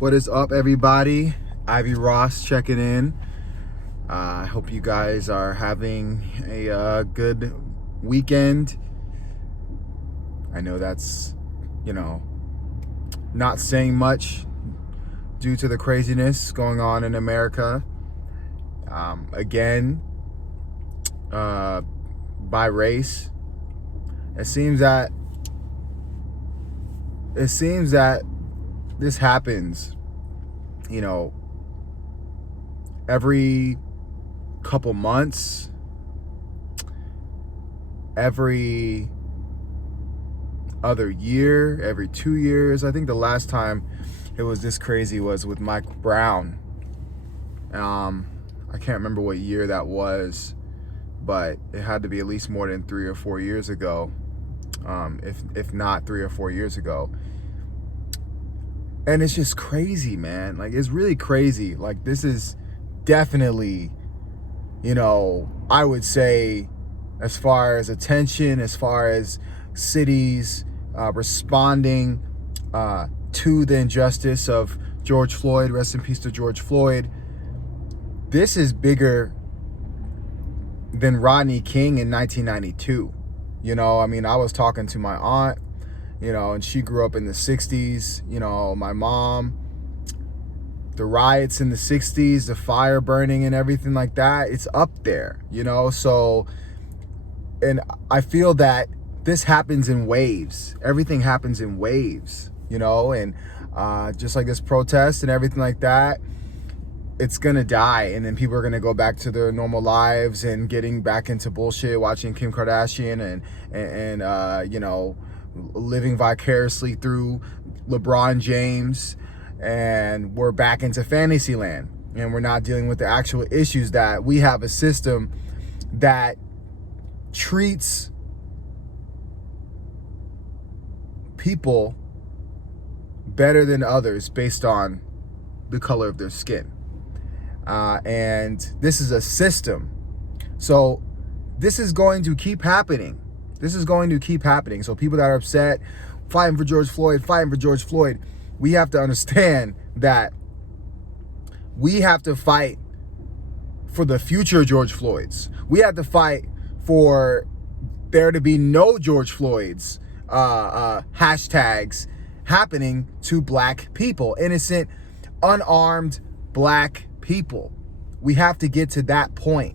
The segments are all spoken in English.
What is up, everybody? Ivy Ross checking in. I hope you guys are having a good weekend. I know that's, not saying much due to the craziness going on in America. Again, by race, it seems that this happens, every couple months, every other year, every 2 years. I think the last time it was this crazy was with Mike Brown. I can't remember what year that was, but it had to be at least more than 3 or 4 years ago, if not 3 or 4 years ago. And it's just crazy, man. Like, it's really crazy. Like, this is definitely, I would say, as far as attention, as far as cities responding to the injustice of George Floyd, rest in peace to George Floyd, this is bigger than Rodney King in 1992. I was talking to my aunt, and she grew up in the 60s. My mom, the riots in the 60s, the fire burning and everything like that, it's up there, so, and I feel that this happens in waves. Everything happens in waves, and just like this protest and everything like that, it's gonna die, and then people are gonna go back to their normal lives and getting back into bullshit, watching Kim Kardashian and living vicariously through LeBron James, and we're back into fantasy land, and we're not dealing with the actual issues. That we have a system that treats people better than others based on the color of their skin. And this is a system. So this is going to keep happening. So people that are upset, fighting for George Floyd, we have to understand that we have to fight for the future George Floyds. We have to fight for there to be no George Floyds hashtags happening to black people, innocent, unarmed black people. We have to get to that point.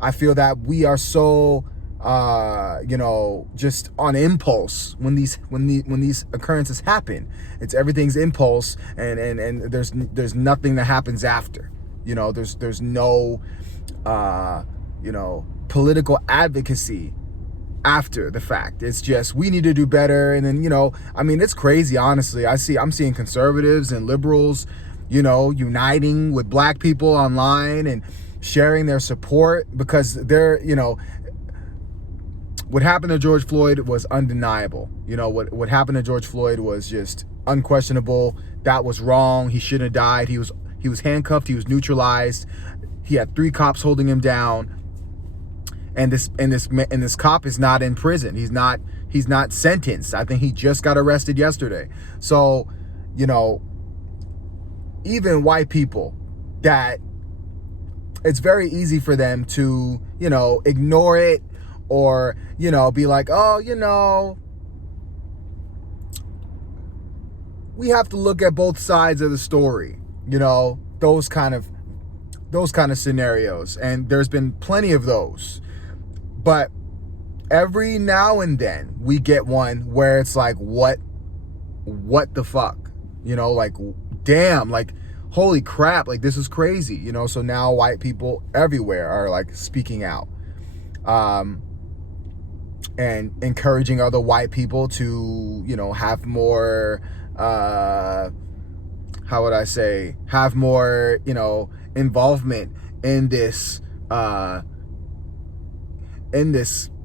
I feel that we are so just on impulse when these occurrences happen. Everything's impulse, and there's nothing that happens after. There's no political advocacy after the fact. It's just, we need to do better. And then it's crazy, honestly. I'm seeing conservatives and liberals uniting with black people online and sharing their support, because they're, what happened to George Floyd was undeniable. What happened to George Floyd was just unquestionable. That was wrong. He shouldn't have died. He was handcuffed. He was neutralized. He had 3 cops holding him down. And this cop is not in prison. He's not sentenced. I think he just got arrested yesterday. So, even white people, that it's very easy for them to, ignore it, or, be like, oh, we have to look at both sides of the story, those kind of scenarios. And there's been plenty of those. But every now and then we get one where it's like, what the fuck? Like, damn, like, holy crap, like, this is crazy, so now white people everywhere are like speaking out, and encouraging other white people to, have more, have more, involvement in this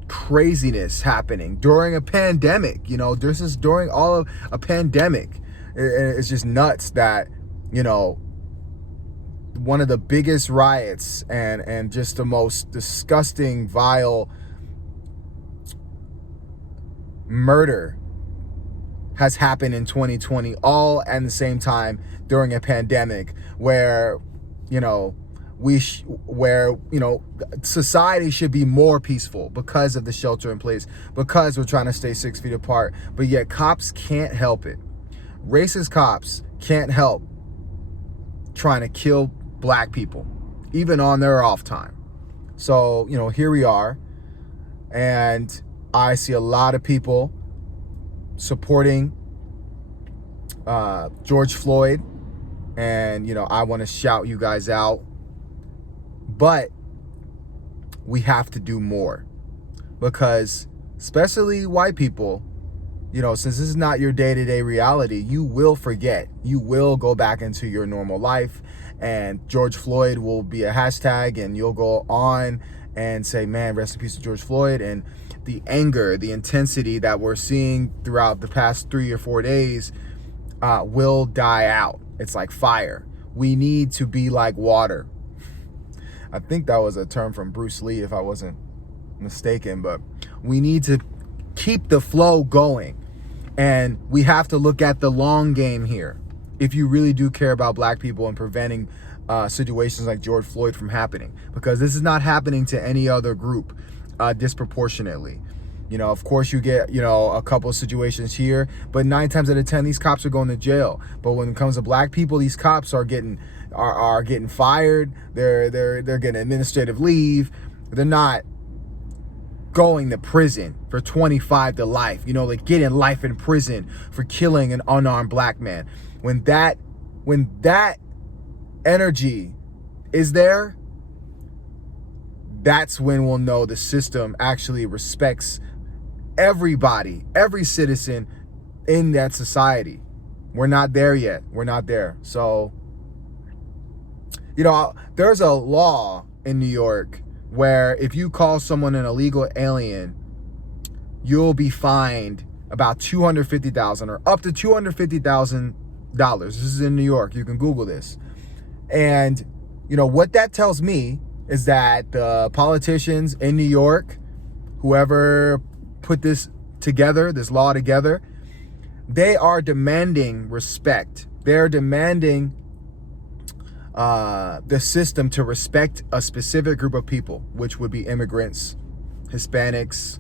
craziness happening during a pandemic. This is during all of a pandemic. It's just nuts that, one of the biggest riots and just the most disgusting, vile murder has happened in 2020, all at the same time during a pandemic where, you know, society should be more peaceful because of the shelter in place, because we're trying to stay 6 feet apart, but yet cops can't help it. Racist cops can't help trying to kill black people, even on their off time. So, you know, here we are, and I see a lot of people supporting George Floyd, and, you know, I want to shout you guys out, but we have to do more, because especially white people, you know, since this is not your day-to-day reality, you will forget. You will go back into your normal life, and George Floyd will be a hashtag, and you'll go on and say, man, rest in peace to George Floyd. And the anger, the intensity that we're seeing throughout the past 3 or 4 days will die out. It's like fire. We need to be like water. I think that was a term from Bruce Lee, if I wasn't mistaken, but we need to keep the flow going. And we have to look at the long game here. If you really do care about black people and preventing situations like George Floyd from happening, because this is not happening to any other group disproportionately. You know, of course you get, you know, a couple of situations here, but 9 times out of 10, these cops are going to jail. But when it comes to black people, these cops are getting fired. They're getting administrative leave. They're not going to prison for 25 to life. You know, like getting life in prison for killing an unarmed black man. When that energy is there, that's when we'll know the system actually respects everybody, every citizen in that society. We're not there yet. We're not there. So, you know, there's a law in New York where if you call someone an illegal alien, you'll be fined about $250,000 or up to $250,000. This is in New York. You can Google this. And, you know, what that tells me is that the politicians in New York, whoever put this together, this law together, they are demanding respect. They're demanding the system to respect a specific group of people, which would be immigrants, Hispanics.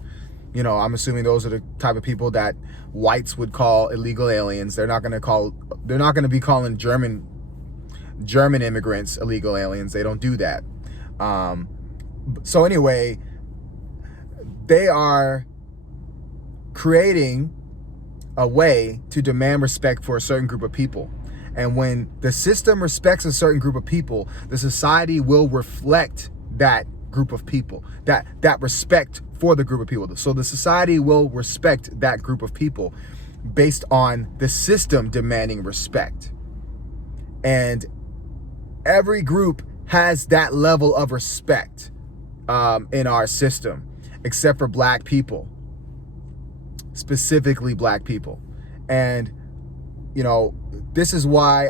You know, I'm assuming those are the type of people that whites would call illegal aliens. They're not going to be calling German immigrants illegal aliens. They don't do that. So anyway, they are creating a way to demand respect for a certain group of people. And when the system respects a certain group of people, the society will reflect that group of people, that respect for the group of people. So the society will respect that group of people based on the system demanding respect. And every group has that level of respect in our system, except for black people, specifically black people. And, you know, this is why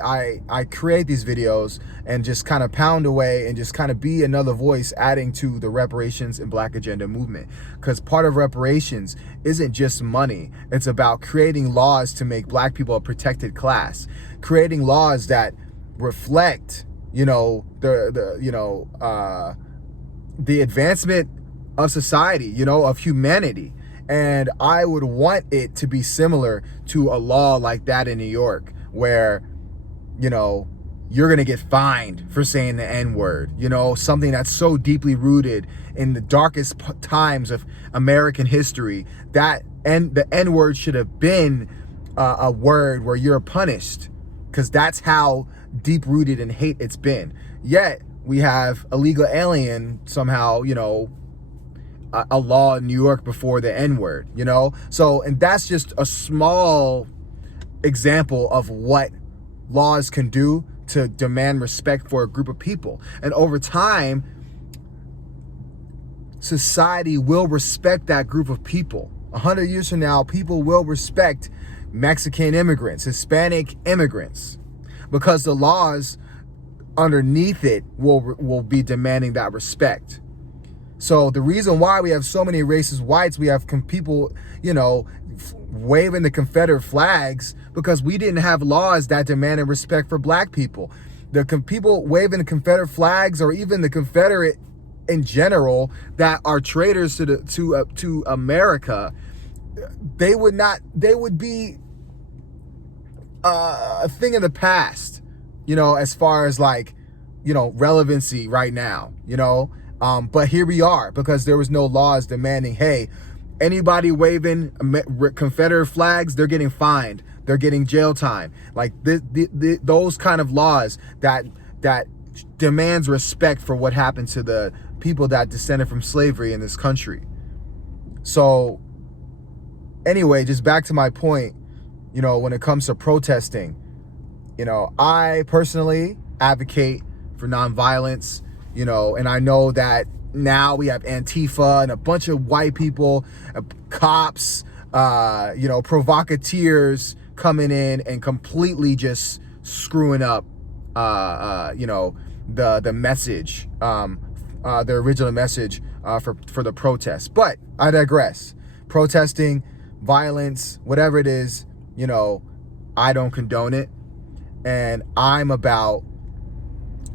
I create these videos and just kind of pound away and just kind of be another voice adding to the reparations and Black Agenda movement. Because part of reparations isn't just money. It's about creating laws to make black people a protected class, creating laws that reflect, you know, the advancement of society, you know, of humanity. And I would want it to be similar to a law like that in New York, where, you know, you're going to get fined for saying the N-word, you know, something that's so deeply rooted in the darkest times of American history, that the N-word should have been a word where you're punished, because that's how deep rooted in hate it's been. Yet we have illegal alien somehow, you know, a law in New York before the N-word, you know? So, and that's just a small example of what laws can do to demand respect for a group of people. And over time, society will respect that group of people. 100 years from now, people will respect Mexican immigrants, Hispanic immigrants, because the laws underneath it will be demanding that respect. So the reason why we have so many racist whites, we have people, waving the Confederate flags, because we didn't have laws that demanded respect for black people. The people waving the Confederate flags, or even the Confederate in general, that are traitors to America, they would be a thing in the past, as far as relevancy right now, but here we are, because there was no laws demanding, hey, anybody waving Confederate flags, they're getting fined, they're getting jail time. Like those kind of laws that demands respect for what happened to the people that descended from slavery in this country. So anyway, just back to my point, when it comes to protesting, I personally advocate for nonviolence, and I know that now we have Antifa and a bunch of white people, cops, provocateurs coming in and completely just screwing up, the message, the original message for the protest. But I digress. Protesting, violence, whatever it is, I don't condone it. And I'm about,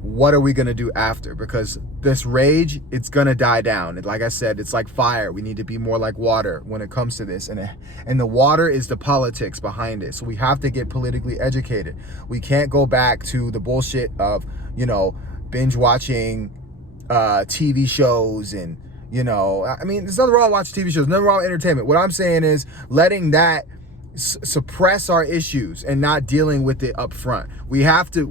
what are we going to do after? Because this rage, it's going to die down. Like I said, it's like fire. We need to be more like water when it comes to this. And the water is the politics behind it. So we have to get politically educated. We can't go back to the bullshit of, binge watching TV shows and, I mean, there's nothing wrong with watching TV shows, nothing wrong with entertainment. What I'm saying is letting that suppress our issues and not dealing with it up front. We have to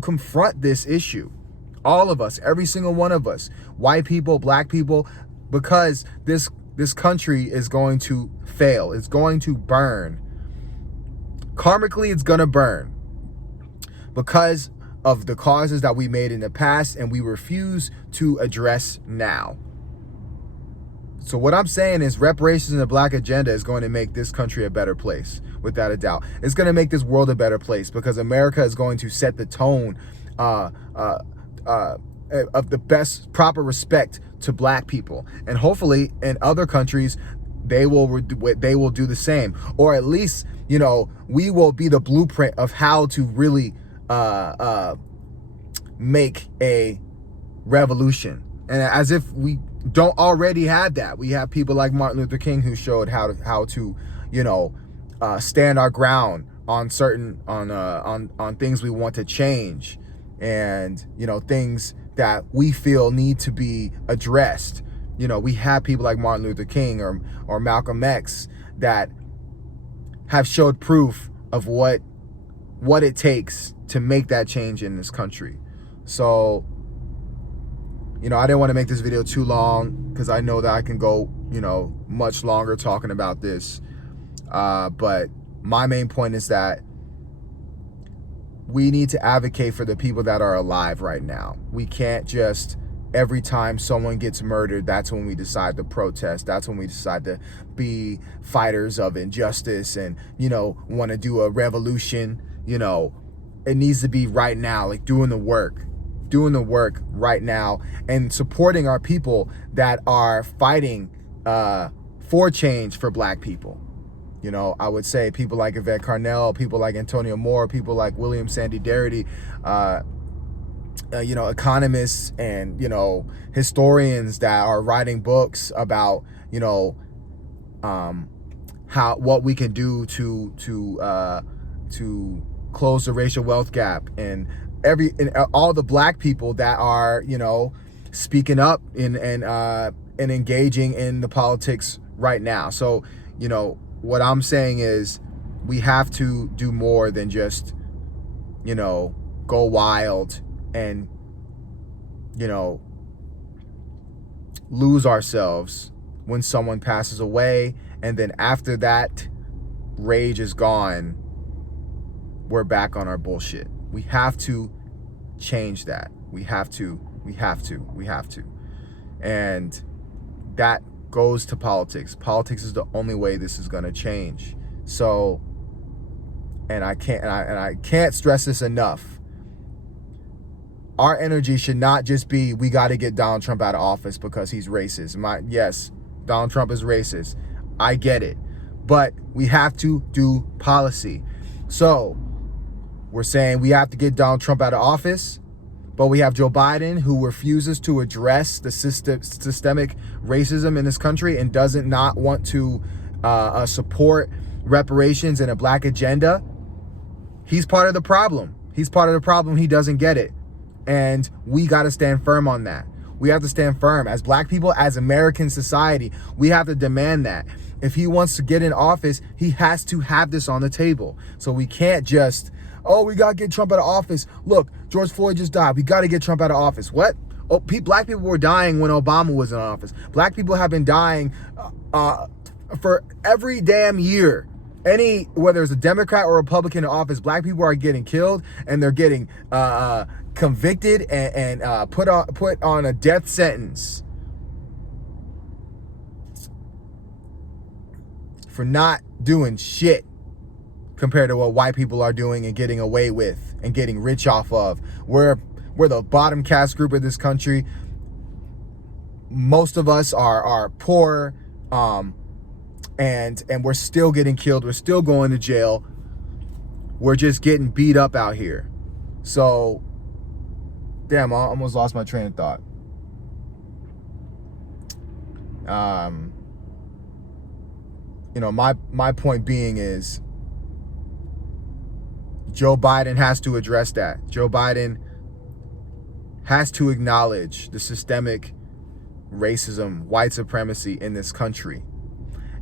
confront this issue. All of us, every single one of us, white people, black people, because this country is going to fail. It's going to burn. Karmically, it's going to burn because of the causes that we made in the past and we refuse to address now. So what I'm saying is reparations and the black agenda is going to make this country a better place, without a doubt. It's going to make this world a better place, because America is going to set the tone of the best, proper respect to black people. And hopefully in other countries, they will do the same. Or at least, we will be the blueprint of how to really make a revolution. And as if we don't already have that. We have people like Martin Luther King who showed how to stand our ground on certain on things we want to change, and things that we feel need to be addressed. We have people like Martin Luther King or Malcolm X that have showed proof of what it takes to make that change in this country. So I didn't want to make this video too long, because I know that I can go, much longer talking about this. But my main point is that we need to advocate for the people that are alive right now. We can't just, every time someone gets murdered, that's when we decide to protest. That's when we decide to be fighters of injustice and, want to do a revolution. It needs to be right now, like doing the work right now, and supporting our people that are fighting for change for black people. I would say people like Yvette Carnell, people like Antonio Moore, people like William Sandy Darity, economists and, historians that are writing books about, what we can do to close the racial wealth gap, and all the black people that are, speaking up and engaging in the politics right now. So, what I'm saying is we have to do more than just, go wild and, lose ourselves when someone passes away. And then after that rage is gone, we're back on our bullshit. We have to change that. We have to. And that goes to politics. Politics is the only way this is going to change. So, and I can't stress this enough. our energy should not just be, we got to get Donald Trump out of office because he's racist. Yes, Donald Trump is racist. I get it. But we have to do policy. So we're saying we have to get Donald Trump out of office, but we have Joe Biden, who refuses to address the systemic racism in this country and doesn't not want to support reparations and a black agenda. He's part of the problem. He's part of the problem. He doesn't get it. And we got to stand firm on that. We have to stand firm as black people, as American society. We have to demand that. If he wants to get in office, he has to have this on the table. So we can't just, oh, we got to get Trump out of office. Look, George Floyd just died. We got to get Trump out of office. What? Oh, black people were dying when Obama was in office. Black people have been dying for every damn year. Whether it's a Democrat or Republican in office, black people are getting killed, and they're getting convicted and put on a death sentence for not doing shit compared to what white people are doing and getting away with and getting rich off of. We're the bottom caste group of this country. Most of us are poor, and we're still getting killed. We're still going to jail. We're just getting beat up out here. So, damn, I almost lost my train of thought. My point being is Joe Biden has to address that. Joe Biden has to acknowledge the systemic racism, white supremacy in this country.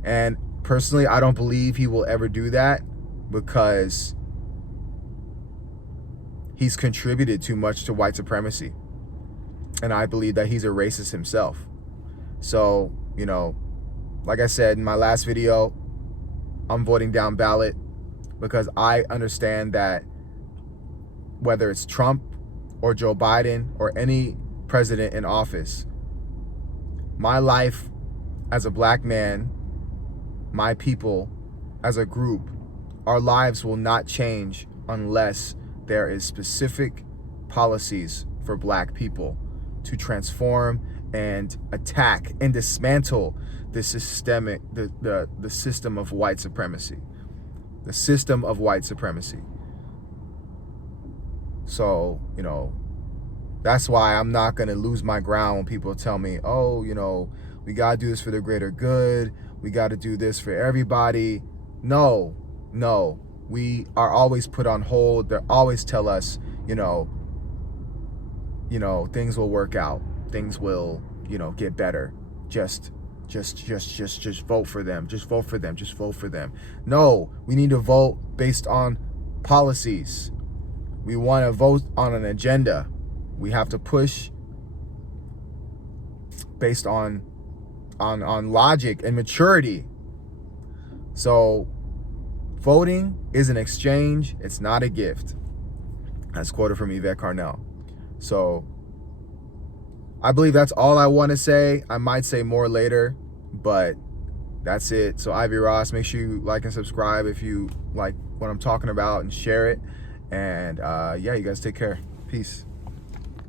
And personally, I don't believe he will ever do that because he's contributed too much to white supremacy. And I believe that he's a racist himself. So, like I said in my last video, I'm voting down ballot because I understand that whether it's Trump or Joe Biden or any president in office, my life as a black man, my people as a group, our lives will not change unless there is specific policies for black people to transform and attack and dismantle the system of white supremacy. The system of white supremacy. So, that's why I'm not going to lose my ground when people tell me, oh, we got to do this for the greater good. We got to do this for everybody. No. We are always put on hold. They always tell us, things will work out. Things will, get better. Just vote for them. Just vote for them. Just vote for them. No, we need to vote based on policies. We want to vote on an agenda. We have to push based on logic and maturity. So voting is an exchange. It's not a gift. That's quoted from Yvette Carnell. So I believe that's all I want to say. I might say more later, but that's it. So Ivy Ross, make sure you like and subscribe if you like what I'm talking about, and share it. And you guys take care. Peace.